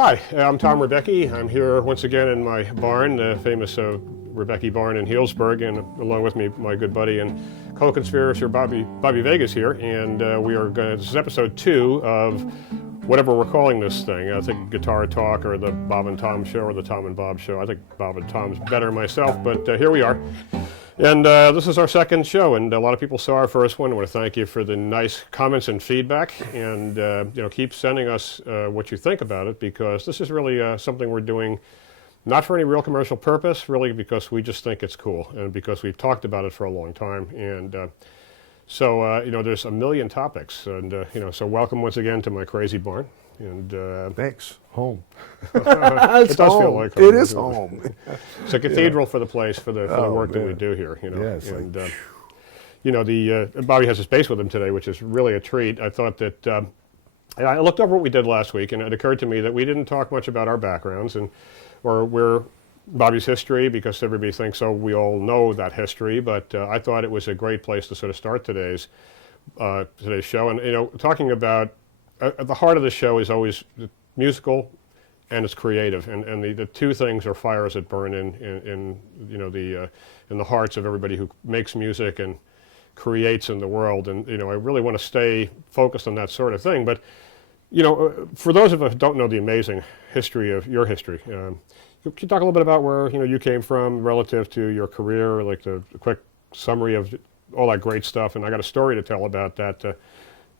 Hi, I'm Tom Ribbecke. I'm here once again in my barn, the famous Ribbecke barn in Healdsburg, and along with me, my good buddy and co-conspirator Bobby Vega's here, and this is episode 2 of whatever we're calling this thing. I think Guitar Talk or the Bob and Tom Show or the Tom and Bob Show. I think Bob and Tom's better myself, but here we are. And this is our second show, and a lot of people saw our first one. I want to thank you for the nice comments and feedback, and keep sending us what you think about it, because this is really something we're doing not for any real commercial purpose, really because we just think it's cool, and because we've talked about it for a long time. And so there's a million topics, and so welcome once again to my crazy barn. And thanks. Home. It does feel like home. It is home. It's a cathedral for the place, for the work that we do here. Yeah, and Bobby has his bass with him today, which is really a treat. I thought that I looked over what we did last week, and it occurred to me that we didn't talk much about our backgrounds or Bobby's history, because everybody thinks, oh, we all know that history. But I thought it was a great place to sort of start today's show, and talking about. At the heart of the show is always musical, and it's creative, and the two things are fires that burn in the hearts of everybody who makes music and creates in the world. And I really want to stay focused on that sort of thing. But for those of us who don't know the amazing history of your history, can you talk a little bit about where you came from relative to your career, like the quick summary of all that great stuff? And I got a story to tell about that.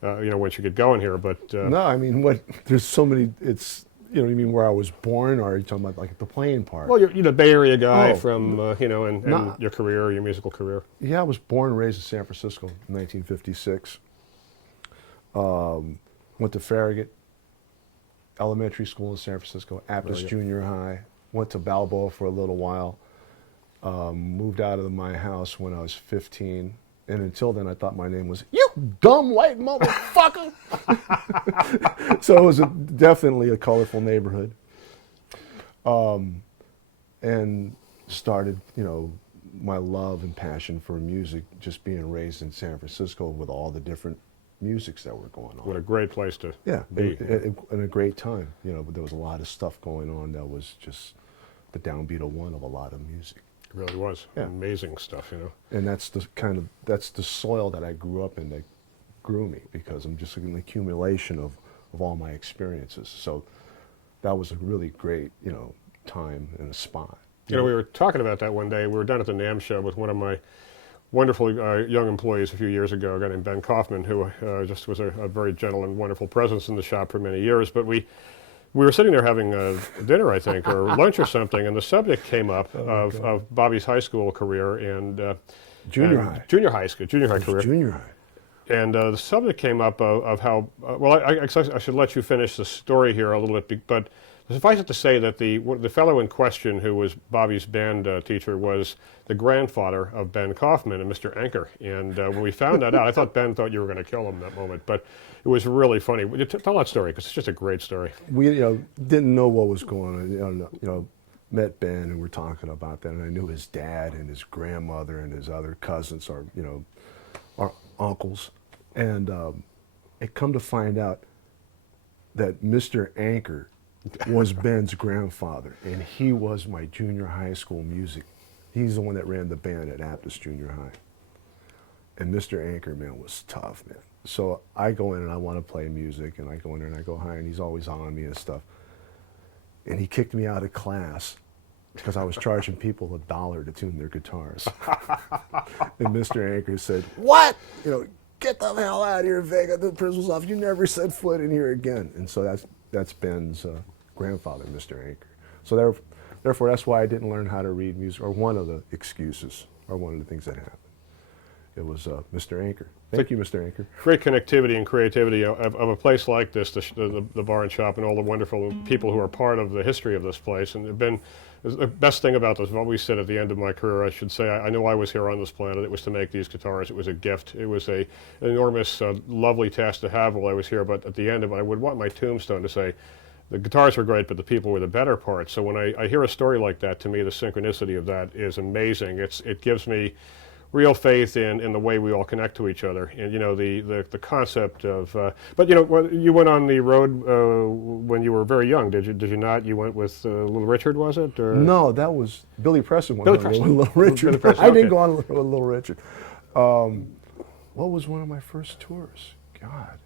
Once you get going here, but no, I mean, there's so many. It's you mean where I was born, or are you talking about like the playing part? Well, you're a Bay Area guy from and your career, your musical career. Yeah, I was born and raised in San Francisco in 1956. Went to Farragut Elementary School in San Francisco, Baptist Junior High. Went to Balboa for a little while. Moved out of my house when I was 15. And until then, I thought my name was, "You dumb white motherfucker." So it was definitely a colorful neighborhood. And started, my love and passion for music, just being raised in San Francisco with all the different musics that were going on. What a great place to be. And a great time. There was a lot of stuff going on that was just the downbeat of one of a lot of music. It really was amazing stuff, And that's the soil that I grew up in that grew me, because I'm just an accumulation of all my experiences. So that was a really great, time and a spot. We were talking about that one day. We were down at the NAMM show with one of my wonderful young employees a few years ago, a guy named Ben Kaufman, who just was a very gentle and wonderful presence in the shop for many years. But we were sitting there having dinner, I think, or lunch or something, and the subject came up of Bobby's high school career and junior high career. Junior high. And the subject came up of how I should let you finish the story here a little bit, but suffice it to say that the fellow in question, who was Bobby's band teacher, was the grandfather of Ben Kaufman and Mr. Anker. And when we found that out, I thought Ben thought you were going to kill him that moment, but it was really funny. Tell that story, because it's just a great story. We didn't know what was going on. Met Ben and we're talking about that, and I knew his dad and his grandmother and his other cousins, our uncles, and it come to find out that Mr. Anker was Ben's grandfather, and he was my junior high school music. He's the one that ran the band at Baptist Junior High. And Mr. Anker, man, was tough, man. So I go in and I want to play music, and I go in there and I go high, and he's always on me and stuff. And he kicked me out of class because I was charging people $1 to tune their guitars. And Mr. Anker said, "What? Get the hell out of here, Vega. The principal's off. You never set foot in here again." And so that's Ben's grandfather, Mr. Anker. So therefore, that's why I didn't learn how to read music, or one of the excuses, or one of the things that happened. It was Mr. Anker. Thank you, Mr. Anker. Great connectivity and creativity of a place like this, the bar and shop, and all the wonderful people who are part of the history of this place. And the best thing about this, I've always said at the end of my career, I should say, I know I was here on this planet. It was to make these guitars. It was a gift. It was an enormous, lovely task to have while I was here. But at the end of it, I would want my tombstone to say, the guitars were great, but the people were the better part. So when I hear a story like that, to me, the synchronicity of that is amazing. It gives me real faith in the way we all connect to each other, and you know the concept of. But you know, well, you went on the road when you were very young. Did you not? You went with Little Richard, was it? Or? No, that was Billy Preston went Billy on Preston. with Little Richard. Billy Preston, I didn't okay. go on with Little Richard. What was one of my first tours? God,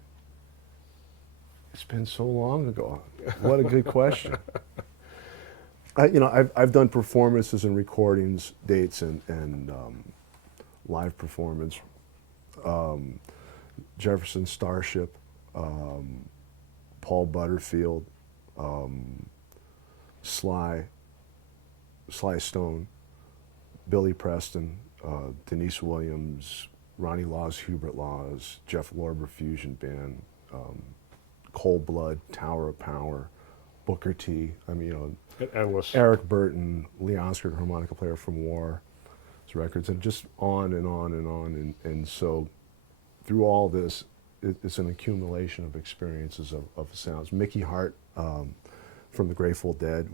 it's been so long ago. What a good question. You know, I've done performances and recordings, dates, and live performance. Jefferson Starship, Paul Butterfield, Sly Stone, Billy Preston, Denise Williams, Ronnie Laws, Hubert Laws, Jeff Lorber Fusion Band, Cold Blood, Tower of Power, Booker T. I mean, you know, Endless. Eric Burton, Lee Oscar, harmonica player from War, his records, and just on and on and on. And so through all this, it's an accumulation of experiences of sounds. Mickey Hart from the Grateful Dead,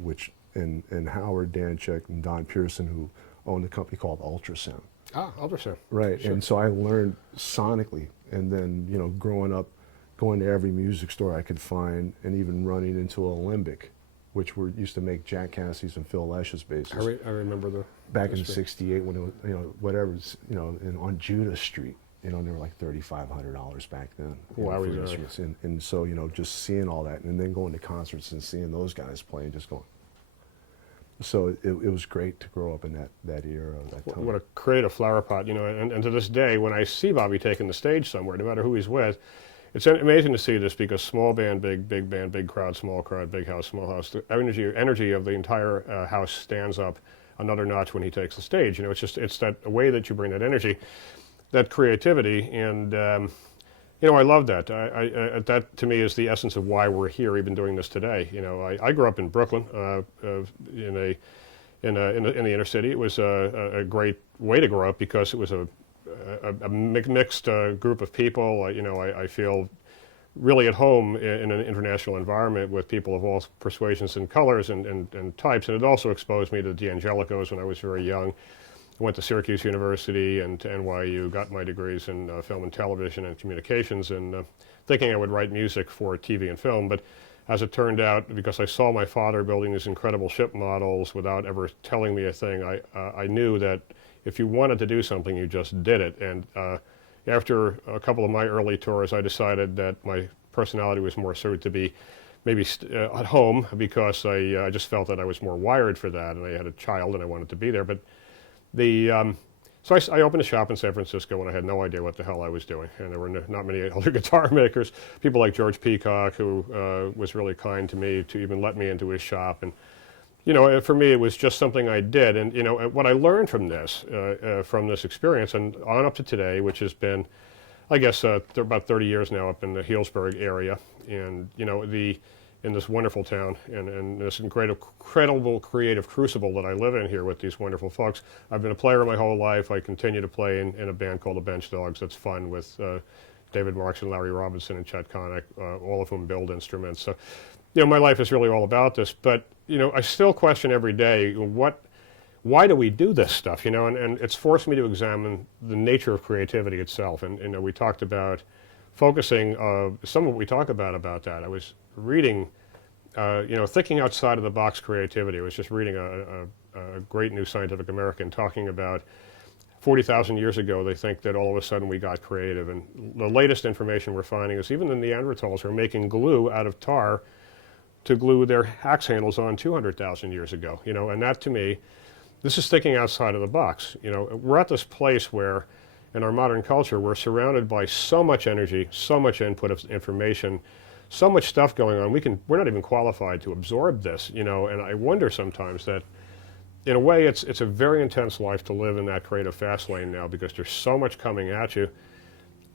and Howard Danchek and Don Pearson, who owned a company called Ultrasound. Ah, ultrasound. Right, Sure. and so I learned sonically, and then, you know, growing up, going to every music store I could find, and even running into a Limbic, which used to make Jack Cassie's and Phil Lesh's basses. I remember the Back in '68 when it was, you know, whatever, you know, on Judah Street, you know, they were like $3,500 back then. Wow, for instruments. And so, you know, just seeing all that, and then going to concerts and seeing those guys play, and just going. So it was great to grow up in that era, that time. What a creative flower pot, you know, and to this day, when I see Bobby taking the stage somewhere, no matter who he's with, it's amazing to see this, because small band, big band, big crowd, small crowd, big house, small house, the energy of the entire house stands up another notch when he takes the stage. You know, it's that way that you bring that energy, that creativity, and you know, I love that. That to me is the essence of why we're here, even doing this today. You know, I grew up in Brooklyn, in the inner city. It was a great way to grow up, because it was a mixed group of people. You know, I feel really at home in an international environment with people of all persuasions and colors and types. And it also exposed me to the Angelicos when I was very young. I went to Syracuse University and to NYU, got my degrees in film and television and communications, and thinking I would write music for TV and film. But as it turned out, because I saw my father building these incredible ship models without ever telling me a thing, I knew that if you wanted to do something, you just did it. And after a couple of my early tours, I decided that my personality was more suited to be maybe at home, because I just felt that I was more wired for that, and I had a child and I wanted to be there. But so I opened a shop in San Francisco, and I had no idea what the hell I was doing. And there were not many other guitar makers. People like George Peacock, who was really kind to me to even let me into his shop. And you know, for me, it was just something I did. And you know, what I learned from this experience, and on up to today, which has been, I guess, about 30 years now up in the Healdsburg area, and you know, in this wonderful town, and this incredible creative crucible that I live in here with these wonderful folks. I've been a player my whole life. I continue to play in a band called the Bench Dogs. That's fun, with David Marks and Larry Robinson and Chet Connick, all of whom build instruments. So, you know, my life is really all about this. But you know, I still question every day, why do we do this stuff? You know, and it's forced me to examine the nature of creativity itself. And you know, we talked about focusing. Some of what we talk about that. I was reading, you know, thinking outside of the box creativity. I was just reading a great new Scientific American talking about 40,000 years ago, they think that all of a sudden we got creative. And the latest information we're finding is even the Neanderthals are making glue out of tar to glue their axe handles on 200,000 years ago. You know, and that to me, this is thinking outside of the box. You know, we're at this place where in our modern culture, we're surrounded by so much energy, so much input of information, so much stuff going on. We're not even qualified to absorb this, you know, and I wonder sometimes that in a way it's a very intense life to live in that creative fast lane now, because there's so much coming at you.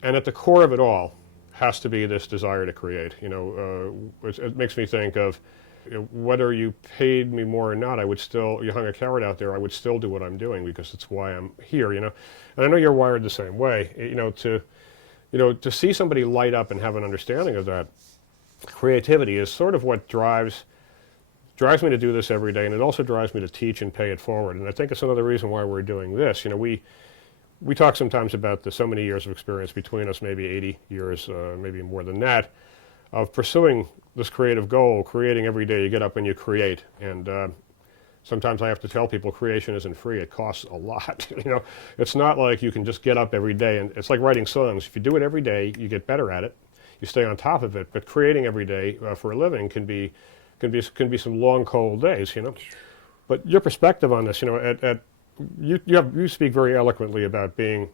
And at the core of it all has to be this desire to create. You know, it makes me think of, you know, whether you paid me more or not, you hung a carrot out there, I would still do what I'm doing, because it's why I'm here, you know. And I know you're wired the same way. You know, to see somebody light up and have an understanding of that creativity is sort of what drives me to do this every day, and it also drives me to teach and pay it forward. And I think it's another reason why we're doing this. You know, we we talk sometimes about the so many years of experience between us, maybe 80 years, maybe more than that, of pursuing this creative goal, creating every day. You get up and you create, and sometimes I have to tell people creation isn't free. It costs a lot. You know, it's not like you can just get up every day, and it's like writing songs. If you do it every day, you get better at it. You stay on top of it. But creating every day for a living can be some long, cold days. You know. But your perspective on this, you know, you speak very eloquently about being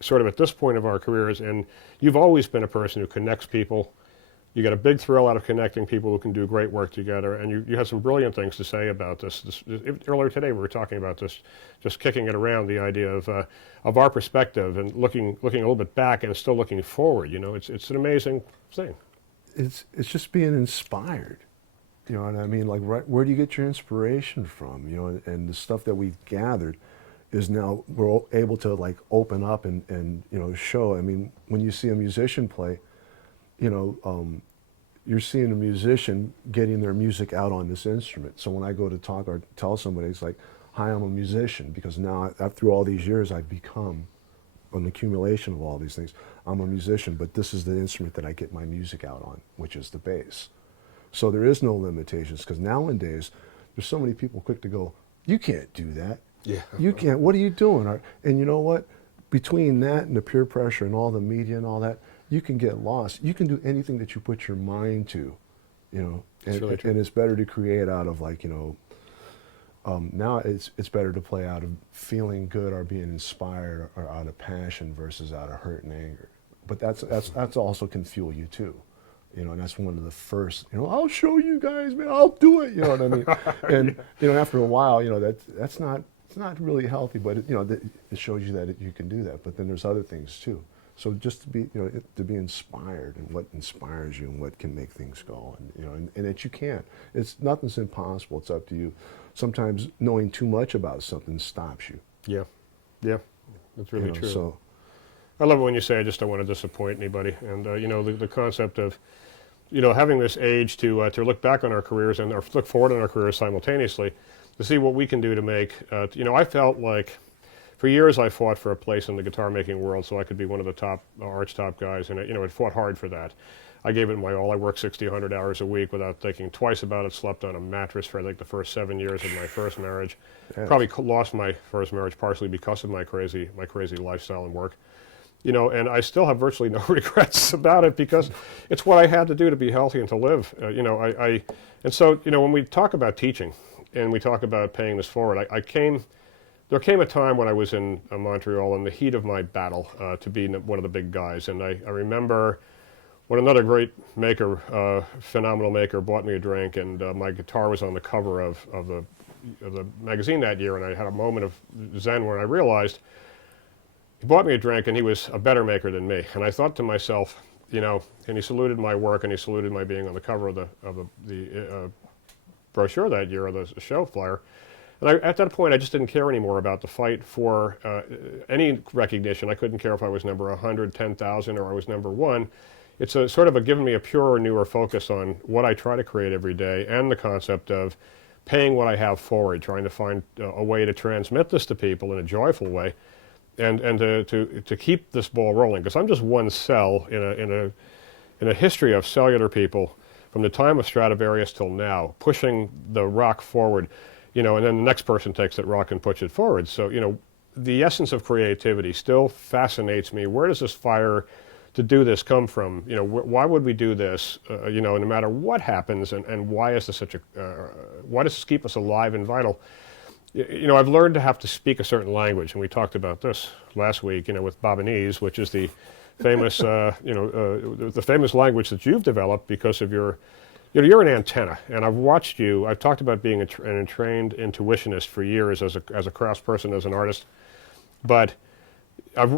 sort of at this point of our careers, and you've always been a person who connects people. You get a big thrill out of connecting people who can do great work together, and you had some brilliant things to say about this. Earlier today we were talking about this, just kicking it around, the idea of our perspective and looking a little bit back and still looking forward. You know, it's an amazing thing. It's just being inspired. You know what I mean? Like, right, where do you get your inspiration from? You know, and the stuff that we've gathered is now we're able to like open up and you know, show. I mean, when you see a musician play, you know, you're seeing a musician getting their music out on this instrument. So when I go to talk or tell somebody, it's like, hi, I'm a musician, because now through all these years I've become an accumulation of all these things. I'm a musician, but this is the instrument that I get my music out on, which is the bass. So there is no limitations, because nowadays there's so many people quick to go, you can't do that. Yeah. You can't, what are you doing? And you know what? Between that and the peer pressure and all the media and all that, you can get lost. You can do anything that you put your mind to, you know. And, really true. and it's better to create out of, like, you know, now it's better to play out of feeling good or being inspired or out of passion versus out of hurt and anger. But that's also can fuel you too. You know, and that's one of the first, you know, I'll show you guys, man, I'll do it, you know what I mean? And, you know, after a while, you know, it's not really healthy, but, you know, it shows you that you can do that. But then there's other things too. So just to be, you know, to be inspired, and what inspires you and what can make things go, and, you know, and that you can. Nothing's impossible, it's up to you. Sometimes knowing too much about something stops you. Yeah, yeah, that's really You know, true. so, I love it when you say, I just don't want to disappoint anybody. And, you know, the concept of, you know, having this age to look back on our careers and or look forward on our careers simultaneously, to see what we can do to make, you know, I felt like for years I fought for a place in the guitar making world so I could be one of the top, arch top guys, and, you know, I fought hard for that. I gave it my all. I worked 60, 100 hours a week without thinking twice about it, slept on a mattress for like the first 7 years of my first marriage. Yeah. Probably lost my first marriage partially because of my crazy lifestyle and work. You know, and I still have virtually no regrets about it, because it's what I had to do to be healthy and to live. You know, and so, you know, when we talk about teaching and we talk about paying this forward, there came a time when I was in Montreal in the heat of my battle to be one of the big guys. And I remember when another great maker, phenomenal maker, bought me a drink, and my guitar was on the cover of the magazine that year, and I had a moment of zen where I realized he bought me a drink and he was a better maker than me. And I thought to myself, you know, and he saluted my work and he saluted my being on the cover of the brochure that year, or the show flyer. And at that point, I just didn't care anymore about the fight for any recognition. I couldn't care if I was number 100, 10,000, or I was number 1. It's a sort of given me a purer, newer focus on what I try to create every day, and the concept of paying what I have forward, trying to find a way to transmit this to people in a joyful way, and to keep this ball rolling. Because I'm just one cell in a history of cellular people from the time of Stradivarius till now, pushing the rock forward. You know, and then the next person takes that rock and puts it forward. So, you know, the essence of creativity still fascinates me. Where does this fire to do this come from? You know, why would we do this? You know, no matter what happens, and why is this why does this keep us alive and vital? You know, I've learned to have to speak a certain language, and we talked about this last week, you know, with Babanese, which is the famous, you know, the famous language that you've developed because of your, you know, you're an antenna, and I've watched you. I've talked about being an trained intuitionist for years as a craftsperson, as an artist, but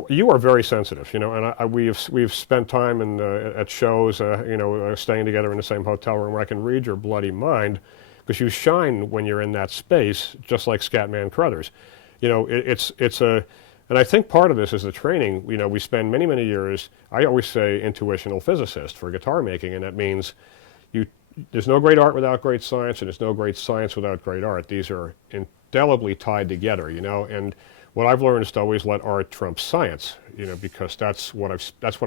you are very sensitive, you know, and we've spent time at shows, you know, staying together in the same hotel room where I can read your bloody mind, because you shine when you're in that space, just like Scatman Crothers. You know, and I think part of this is the training. You know, we spend many, many years, I always say intuitional physicist for guitar making, and that means there's no great art without great science, and there's no great science without great art. These are indelibly tied together, you know, and what I've learned is to always let art trump science, because that's what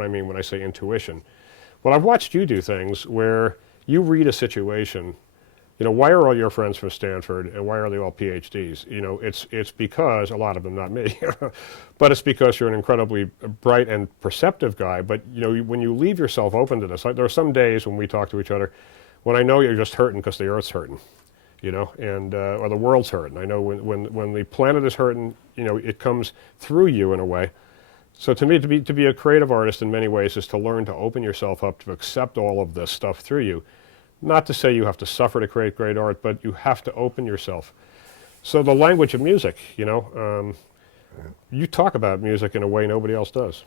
I mean when I say intuition. But I've watched you do things where you read a situation. Why are all your friends from Stanford and why are they all PhDs? It's because, a lot of them, not me, but it's because you're an incredibly bright and perceptive guy. But, when you leave yourself open to this, there are some days when we talk to each other when I know you're just hurting because the Earth's hurting, and or the world's hurting. I know when the planet is hurting, it comes through you in a way. So to me, to be a creative artist in many ways is to learn to open yourself up to accept all of this stuff through you. Not to say you have to suffer to create great art, but you have to open yourself. So the language of music, you talk about music in a way nobody else does.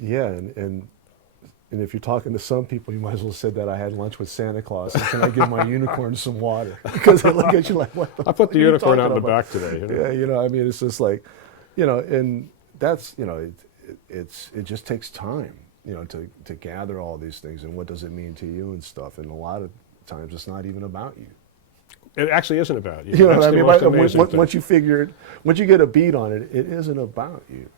Yeah, and if you're talking to some people, you might as well have said that I had lunch with Santa Claus. And can I give my unicorn some water? Because they look at you like, what the I put the are you unicorn out in talking the about? back today. Yeah, it's just like, and that's, it just takes time, to gather all these things and what does it mean to you and stuff. And a lot of times it's not even about you. It actually isn't about you. You know That's what I the mean? most amazing thing. Once you get a beat on it, it isn't about you,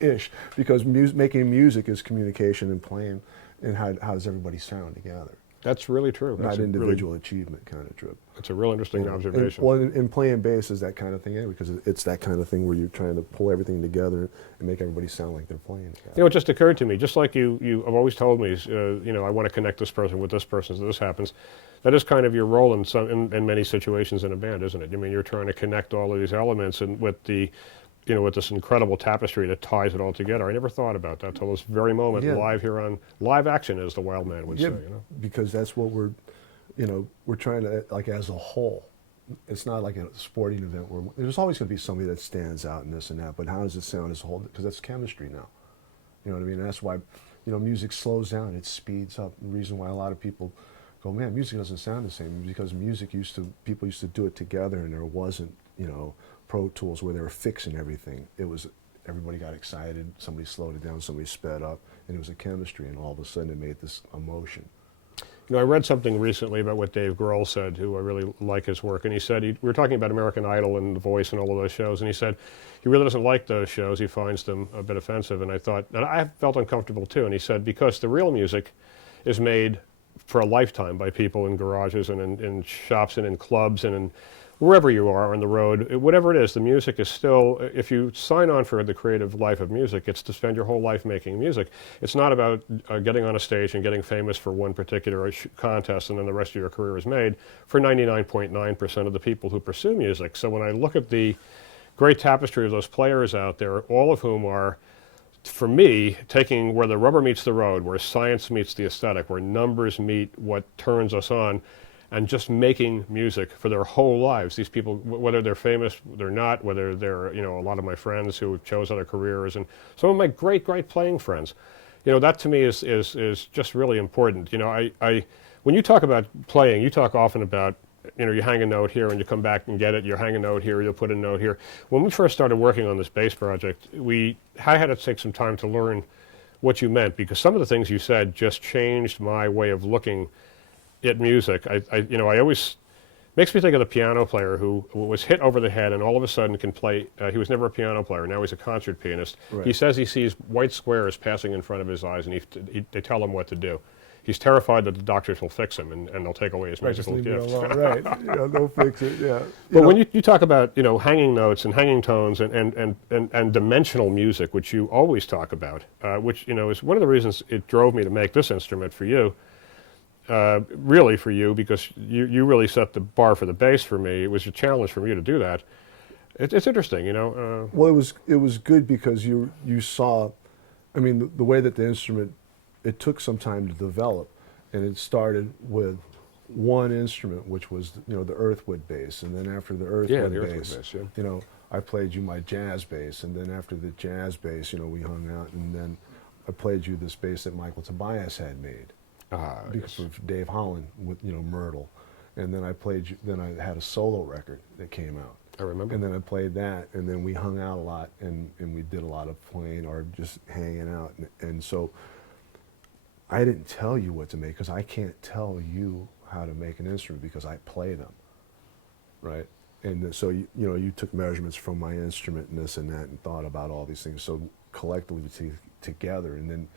ish. Because making music is communication and playing, and how does everybody sound together? That's really true. Not That's individual achievement kind of trip. It's a real interesting observation. And playing bass is that kind of thing, anyway, because it's that kind of thing where you're trying to pull everything together and make everybody sound like they're playing together. It just occurred to me, just like you have always told me, I want to connect this person with this person so this happens. That is kind of your role in many situations in a band, isn't it? I mean, you're trying to connect all of these elements and with with this incredible tapestry that ties it all together. I never thought about that till this very moment, live here on Live Action, as the wild man would say. Because that's what we're trying to, like, as a whole. It's not like a sporting event where there's always going to be somebody that stands out and this and that, but how does it sound as a whole? Because that's chemistry now. You know what I mean? And that's why, music slows down, it speeds up. The reason why a lot of people go, man, music doesn't sound the same, because people used to do it together, and there wasn't, Pro Tools where they were fixing everything. It was, everybody got excited, somebody slowed it down, somebody sped up, and it was a chemistry, and all of a sudden it made this emotion. I read something recently about what Dave Grohl said, who I really like his work, and he said, we were talking about American Idol and The Voice and all of those shows, and he said he really doesn't like those shows, he finds them a bit offensive, and I felt uncomfortable too, and he said, because the real music is made for a lifetime by people in garages and in shops and in clubs and in wherever you are on the road, whatever it is, the music is still, if you sign on for the creative life of music, it's to spend your whole life making music. It's not about getting on a stage and getting famous for one particular contest and then the rest of your career is made for 99.9% of the people who pursue music. So when I look at the great tapestry of those players out there, all of whom are, for me, taking where the rubber meets the road, where science meets the aesthetic, where numbers meet what turns us on, and just making music for their whole lives. These people, whether they're famous, they're not, whether they're, a lot of my friends who chose other careers, and some of my great playing friends. That to me is just really important. When you talk about playing, you talk often about, you hang a note here and you come back and get it, you hang a note here, you'll put a note here. When we first started working on this bass project, I had to take some time to learn what you meant, because some of the things you said just changed my way of looking at music. I always, makes me think of the piano player who was hit over the head and all of a sudden can play. He was never a piano player, now he's a concert pianist. Right. He says he sees white squares passing in front of his eyes and they tell him what to do. He's terrified that the doctors will fix him and they'll take away his musical gifts. Right, they'll fix it, yeah. But when you talk about, hanging notes and hanging tones and dimensional music, which you always talk about, which, is one of the reasons it drove me to make this instrument for you, really for you, because you really set the bar for the bass for me. It was a challenge for me to do that. It's interesting, Well, it was good because you saw, I mean, the way that the instrument, it took some time to develop, and it started with one instrument, which was the earthwood bass, and then after the earthwood bass, I played you my jazz bass, and then after the jazz bass, we hung out, and then I played you this bass that Michael Tobias had made. Because of Dave Holland with Myrtle, and then then I had a solo record that came out. I remember. And then I played that, and then we hung out a lot, and we did a lot of playing or just hanging out, and so I didn't tell you what to make, because I can't tell you how to make an instrument because I play them, right? And so you took measurements from my instrument and this and that and thought about all these things. So collectively together, and then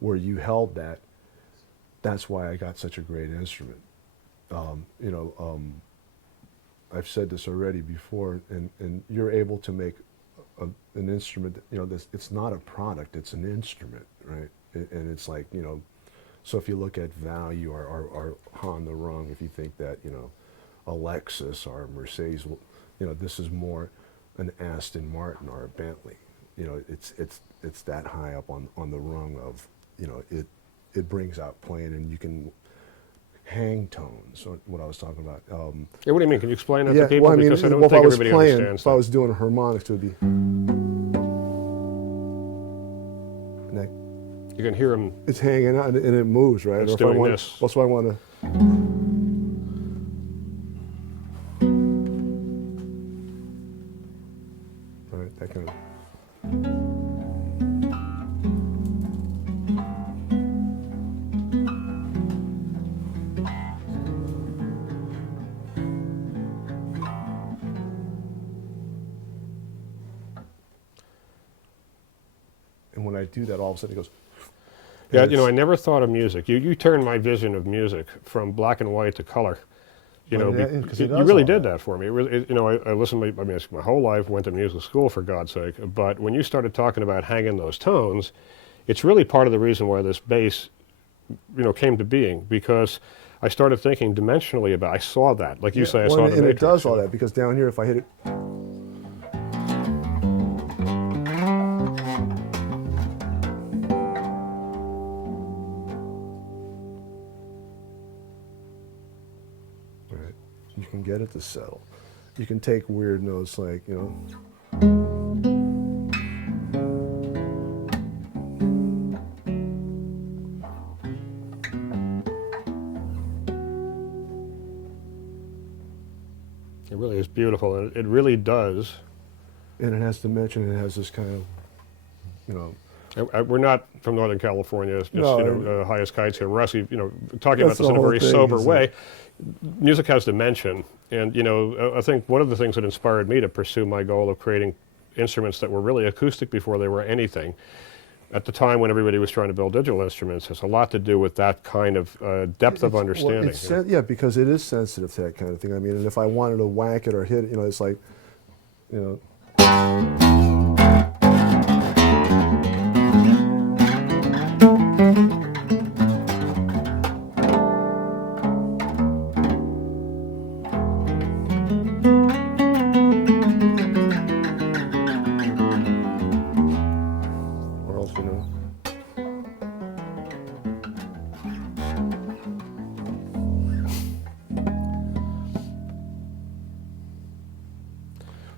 where you held that, that's why I got such a great instrument. I've said this already before, and you're able to make an instrument. It's not a product; it's an instrument, right? And it's like, so if you look at value or on the rung, if you think that a Lexus or a Mercedes, this is more an Aston Martin or a Bentley. It's that high up on the rung of, it brings out playing, and you can hang tones. What I was talking about. Yeah, what do you mean? Can you explain that Yeah, to people? well, I mean, Because I don't if think I was everybody playing, understands if that. I was doing harmonics, it would be. And that, You can hear them. it's hanging out and it moves, right? It's Or if I doing want, this. That's why I want to. Right, that kind of. And when I do that, all of a sudden it goes. Yeah, and I never thought of music. You turned my vision of music from black and white to color. Well, yeah, 'cause it You does really all did that. that for me. It really, I listened. My whole life went to music school, for God's sake. But when you started talking about hanging those tones, it's really part of the reason why this bass, came to being, because I started thinking dimensionally about. I saw that, like you say, I saw the and Matrix. it does all that, because down here, if I hit it. Right, you can get it to settle. You can take weird notes like, It really is beautiful, and it really does. and it has dimension, and it has this kind of, We're not from Northern California. It's just, No, highest kites here. We're actually, talking about That's this the in a whole very thing, sober is way. Music has dimension, and I think one of the things that inspired me to pursue my goal of creating instruments that were really acoustic before they were anything, at the time when everybody was trying to build digital instruments, has a lot to do with that kind of depth of understanding. Yeah, because it is sensitive to that kind of thing. I mean, and if I wanted to whack it or hit it, it's like, or else,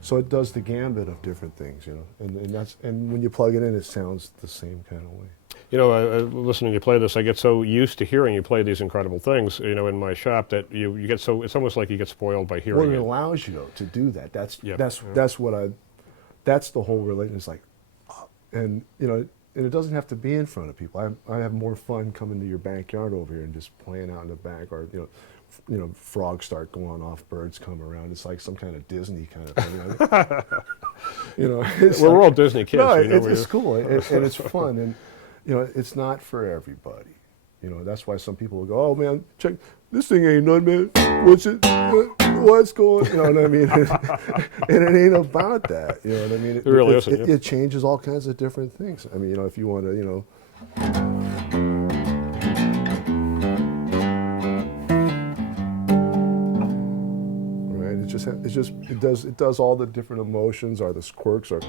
So it does the gambit of different things, and when you plug it in, it sounds the same kind of way. Listening to you play this, I get so used to hearing you play these incredible things, in my shop, that you get so, it's almost like you get spoiled by Well, hearing it it. allows you to do that. That's the whole relation. It's like, and and it doesn't have to be in front of people. I have more fun coming to your backyard over here and just playing out in the back, or frogs start going off, birds come around. It's like some kind of Disney kind of thing. We're all Disney kids. No, we're- it's cool and it's fun, and it's not for everybody. That's why some people will go, "Oh man, check this thing ain't none, man. What's it? What's going?" You know what I mean? And it ain't about that. You know what I mean? It really isn't, yeah. It changes all kinds of different things. I mean, if you want to, right? It does all the different emotions or the quirks or.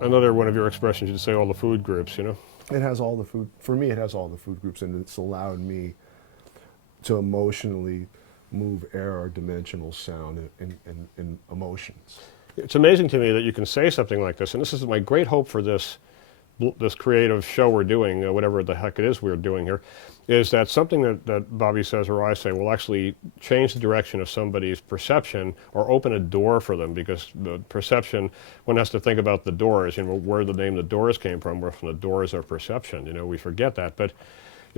Another one of your expressions, you'd say all the food groups, It has all the food. For me, it has all the food groups, and it's allowed me to emotionally move air or dimensional sound and emotions. It's amazing to me that you can say something like this, and this is my great hope for this creative show we're doing, whatever the heck it is we're doing here, is that something that Bobby says or I say will actually change the direction of somebody's perception or open a door for them, because the perception, one has to think about the doors, where the name the doors came from. We're from the doors of perception, we forget that. But,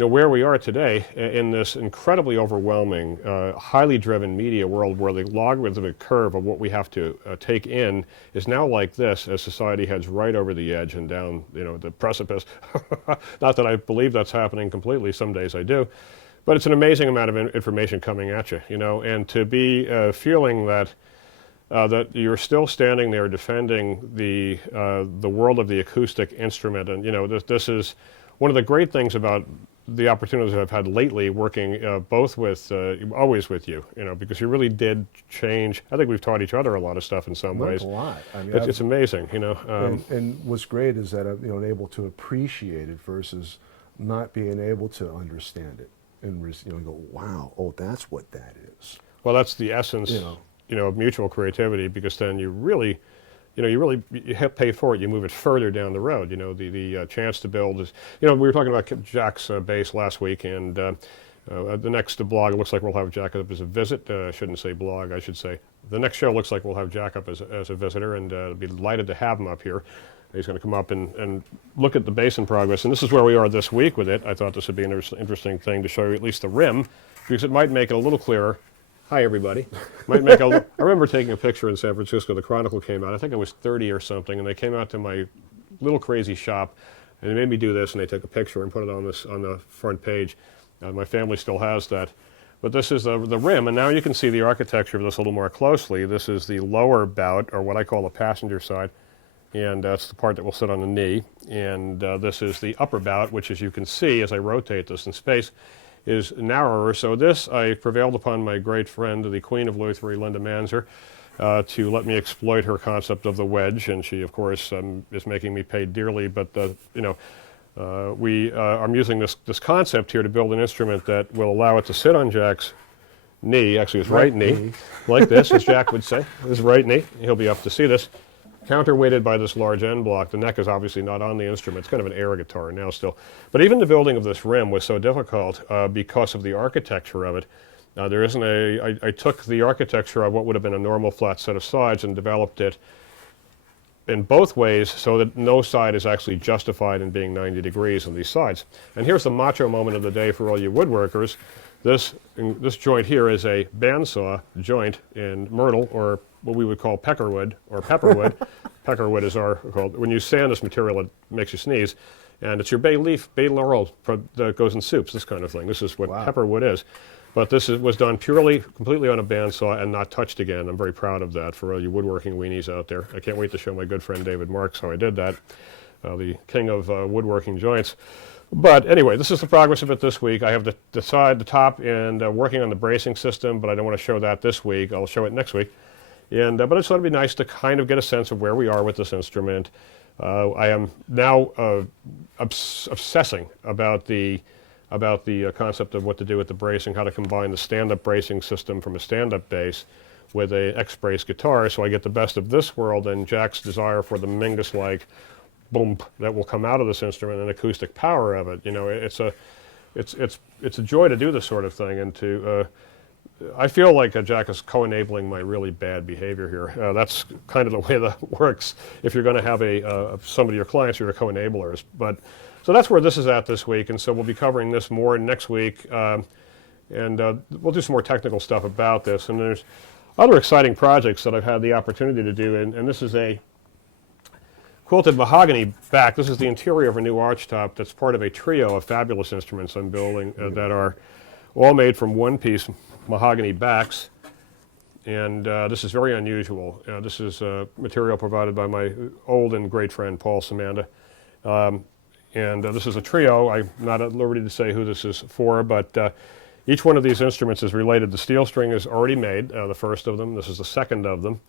where we are today in this incredibly overwhelming, highly driven media world where the logarithmic curve of what we have to take in is now like this as society heads right over the edge and down, the precipice. Not that I believe that's happening completely. Some days I do. But it's an amazing amount of information coming at you, and to be feeling that that you're still standing there defending the world of the acoustic instrument. And, this is one of the great things about the opportunities I've had lately working both with, always with you, because you really did change. I think we've taught each other a lot of stuff in some ways. A lot. I mean, it's amazing, and what's great is that I'm able to appreciate it versus not being able to understand it. And go, wow, oh, that's what that is. Well, that's the essence, of mutual creativity, because then you really, you pay for it. You move it further down the road. The chance to build is, we were talking about Jack's bass last week, and the next blog, it looks like we'll have Jack up as a visit. I shouldn't say blog, I should say. The next show looks like we'll have Jack up as a visitor, and I'll be delighted to have him up here. He's going to come up and look at the bass in progress. And this is where we are this week with it. I thought this would be an interesting thing to show you at least the rim, because it might make it a little clearer. Hi, everybody. I remember taking a picture in San Francisco. The Chronicle came out. I think I was 30 or something, and they came out to my little crazy shop, and they made me do this, and they took a picture and put it on the front page. My family still has that. But this is the rim, and now you can see the architecture of this a little more closely. This is the lower bout, or what I call the passenger side. And that's the part that will sit on the knee. And this is the upper bout, which, as you can see as I rotate this in space, is narrower. So this, I prevailed upon my great friend, the Queen of Lutherie, Linda Manzer, to let me exploit her concept of the wedge. And she, of course, is making me pay dearly. But, I'm using this concept here to build an instrument that will allow it to sit on Jack's knee, actually his right knee, like this, as Jack would say, his right knee. He'll be up to see this. Counterweighted by this large end block. The neck is obviously not on the instrument. It's kind of an air guitar now still. But even the building of this rim was so difficult because of the architecture of it. There isn't I took the architecture of what would have been a normal flat set of sides and developed it in both ways so that no side is actually justified in being 90 degrees on these sides. And here's the macho moment of the day for all you woodworkers. This joint here is a bandsaw joint in myrtle, or what we would call peckerwood or pepperwood. Peckerwood is called. When you sand this material, it makes you sneeze. And it's your bay laurel that goes in soups, this kind of thing. This is what pepperwood is. But this was done completely on a bandsaw and not touched again. I'm very proud of that for all you woodworking weenies out there. I can't wait to show my good friend David Marks how I did that, the king of woodworking joints. But anyway, this is the progress of it this week. I have the side, the top, and working on the bracing system, but I don't want to show that this week. I'll show it next week. But I just thought it'd be nice to kind of get a sense of where we are with this instrument. I am now obsessing about the concept of what to do with the bracing, how to combine the stand-up bracing system from a stand-up bass with a X-brace guitar, so I get the best of this world and Jack's desire for the Mingus-like boom that will come out of this instrument and acoustic power of it. It's a joy to do this sort of thing, and to I feel like Jack is co-enabling my really bad behavior here. That's kind of the way that works. If you're going to have some of your clients, you're co-enablers. So that's where this is at this week, and so we'll be covering this more next week, and we'll do some more technical stuff about this. And there's other exciting projects that I've had the opportunity to do, and this is a quilted mahogany back. This is the interior of a new archtop that's part of a trio of fabulous instruments I'm building that are all made from one-piece mahogany backs, and this is very unusual. This is material provided by my old and great friend Paul Samanda. This is a trio. I'm not at liberty to say who this is for, but each one of these instruments is related. The steel string is already made, the first of them. This is the second of them.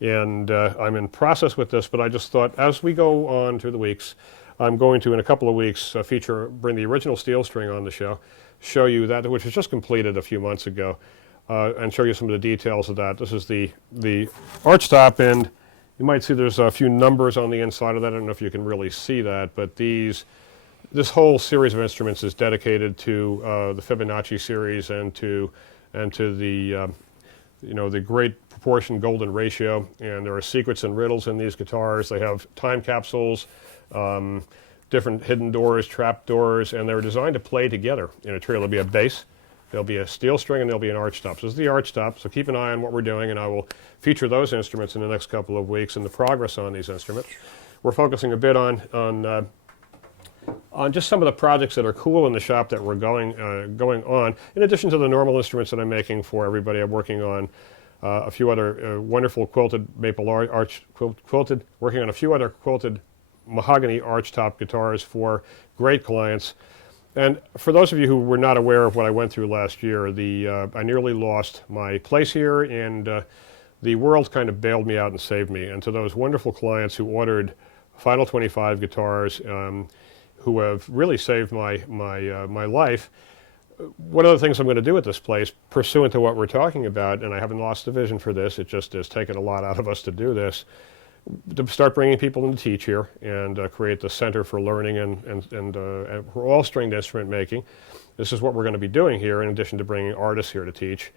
And I'm in process with this, but I just thought as we go on through the weeks, I'm going to, in a couple of weeks, bring the original steel string on the show, show you that, which was just completed a few months ago, and show you some of the details of that. This is the archtop, and you might see there's a few numbers on the inside of that. I don't know if you can really see that, but this whole series of instruments is dedicated to the Fibonacci series and to the the great proportion golden ratio. And there are secrets and riddles in these guitars. They have time capsules. different hidden doors, trap doors, and they're designed to play together in a trio. There'll be a bass, there'll be a steel string, and there'll be an arch top. So this is the arch top, so keep an eye on what we're doing, and I will feature those instruments in the next couple of weeks and the progress on these instruments. We're focusing a bit on just some of the projects that are cool in the shop that we're going on. In addition to the normal instruments that I'm making for everybody, I'm working on a few other wonderful quilted maple arch quilted, working on a few other quilted mahogany arch top guitars for great clients. And for those of you who were not aware of what I went through last year, I nearly lost my place here, and the world kind of bailed me out and saved me. And to those wonderful clients who ordered Final 25 guitars, who have really saved my life, one of the things I'm going to do at this place, pursuant to what we're talking about, and I haven't lost the vision for this, it just has taken a lot out of us to do this, to start bringing people in to teach here and create the center for learning and for all stringed instrument making. This is what we're going to be doing here, in addition to bringing artists here to teach.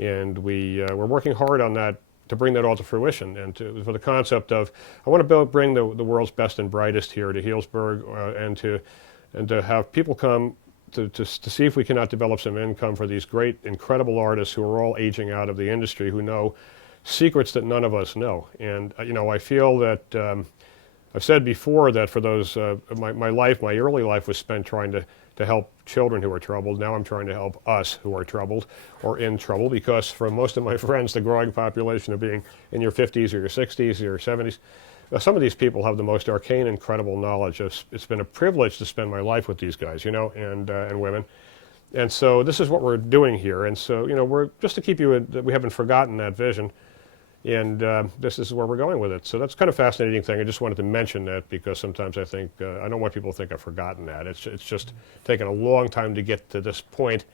And we're working hard on that, to bring that all to fruition, and for the concept of, I want to bring the world's best and brightest here to Healdsburg, and to have people come to see if we cannot develop some income for these great, incredible artists who are all aging out of the industry, who know secrets that none of us know. And I feel that I've said before that for those my early life was spent trying to help children who are troubled. Now I'm trying to help us who are troubled or in trouble, because for most of my friends, the growing population of being in your 50s or your 60s or your 70s, some of these people have the most arcane, incredible knowledge. It's been a privilege to spend my life with these guys, and women. And so this is what we're doing here. And so, we're just to keep you we haven't forgotten that vision. And this is where we're going with it. So that's kind of a fascinating thing. I just wanted to mention that, because sometimes I think, I don't want people to think I've forgotten that. It's just taken a long time to get to this point,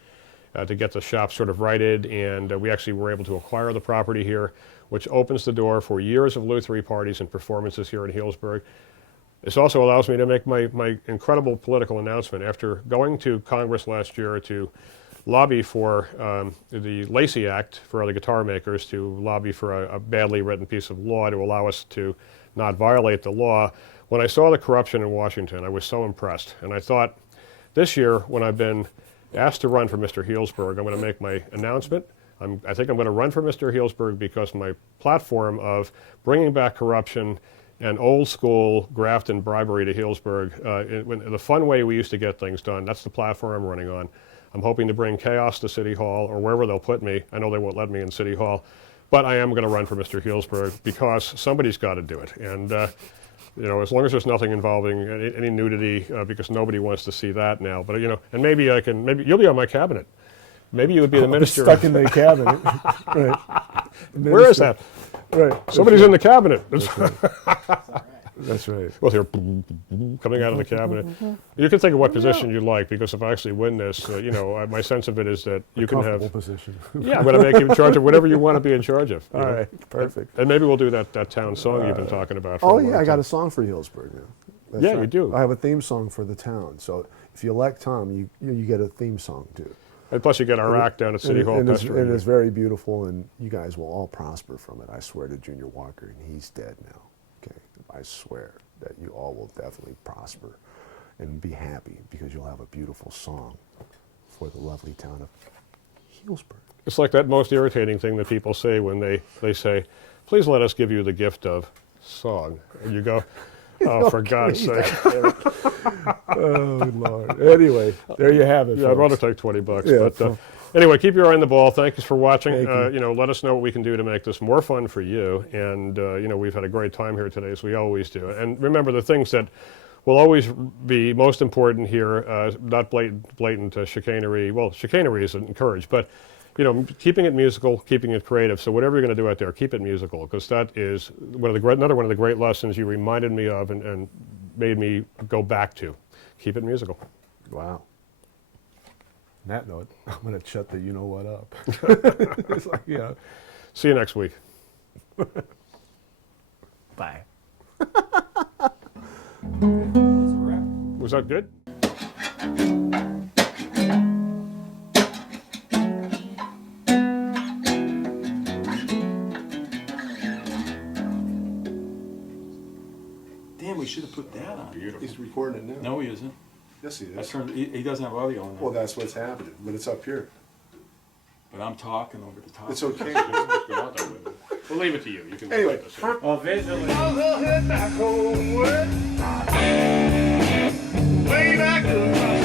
to get the shop sort of righted. And we actually were able to acquire the property here, which opens the door for years of lutherie parties and performances here in Healdsburg. This also allows me to make my incredible political announcement. After going to Congress last year to lobby for the Lacey Act for other guitar makers, to lobby for a badly written piece of law to allow us to not violate the law. When I saw the corruption in Washington, I was so impressed. And I thought, this year, when I've been asked to run for Mr. Healdsburg, I'm going to make my announcement. I think I'm going to run for Mr. Healdsburg because my platform of bringing back corruption and old school graft and bribery to Healdsburg, the fun way we used to get things done, that's the platform I'm running on. I'm hoping to bring chaos to City Hall, or wherever they'll put me. I know they won't let me in City Hall, but I am going to run for Mr. Healdsburg because somebody's got to do it. And as long as there's nothing involving any nudity, because nobody wants to see that now. But and maybe you'll be on my cabinet. Maybe you would be the minister. Stuck in the cabinet. Right. Where is that? Right. Somebody's in the cabinet. That's right. That's right. Well, here, coming out of the cabinet. You can think of what position you like, because if I actually win this, my sense of it is that you can have. Position. Yeah, I'm going to make you in charge of whatever you want to be in charge of. All right, perfect. And maybe we'll do that town song you've been talking about. For Oh a yeah, long I got time. a song for Healdsburg now. That's Yeah, right. you do. I have a theme song for the town. So if you elect Tom, you get a theme song too. And plus, you get our act down at City Hall. And it's very beautiful, and you guys will all prosper from it. I swear to Junior Walker, and he's dead now. Okay, I swear that you all will definitely prosper and be happy, because you'll have a beautiful song for the lovely town of Healdsburg. It's like that most irritating thing that people say when they say, "Please let us give you the gift of song," and you go, "Oh, for God's sake!" Oh Lord. Anyway, there you have it. Yeah, I'd rather folks. take $20. Yeah, But anyway, keep your eye on the ball. Thanks for watching. Thank you. Let us know what we can do to make this more fun for you. And we've had a great time here today, as we always do. And remember, the things that will always be most important here, not blatant chicanery. Well, chicanery is encouraged, but keeping it musical, keeping it creative. So whatever you're going to do out there, keep it musical, because that is another one of the great lessons you reminded me of and made me go back to. Keep it musical. Wow. On that note, I'm going to shut the you-know-what up. It's like, yeah. See you next week. Bye. Was that good? Damn, we should have put that on. He's recording it now. No, he isn't. Yes, he I is. turned. He doesn't have audio on. Well, that's what's happening, but it's up here. But I'm talking over the top. It's okay. We'll leave it to you. You can Anyway, write this in. Well, visually. Way back to